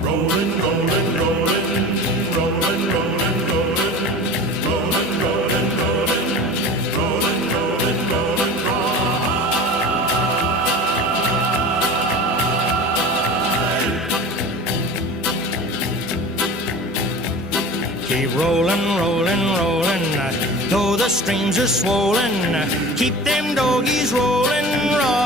Rolling, rolling, rolling, rolling, rolling, rolling, rolling, rolling, rolling, rolling, rolling, rolling, ride. Keep rolling, rolling, rolling, though the streams are swollen. Keep them doggies rolling, right.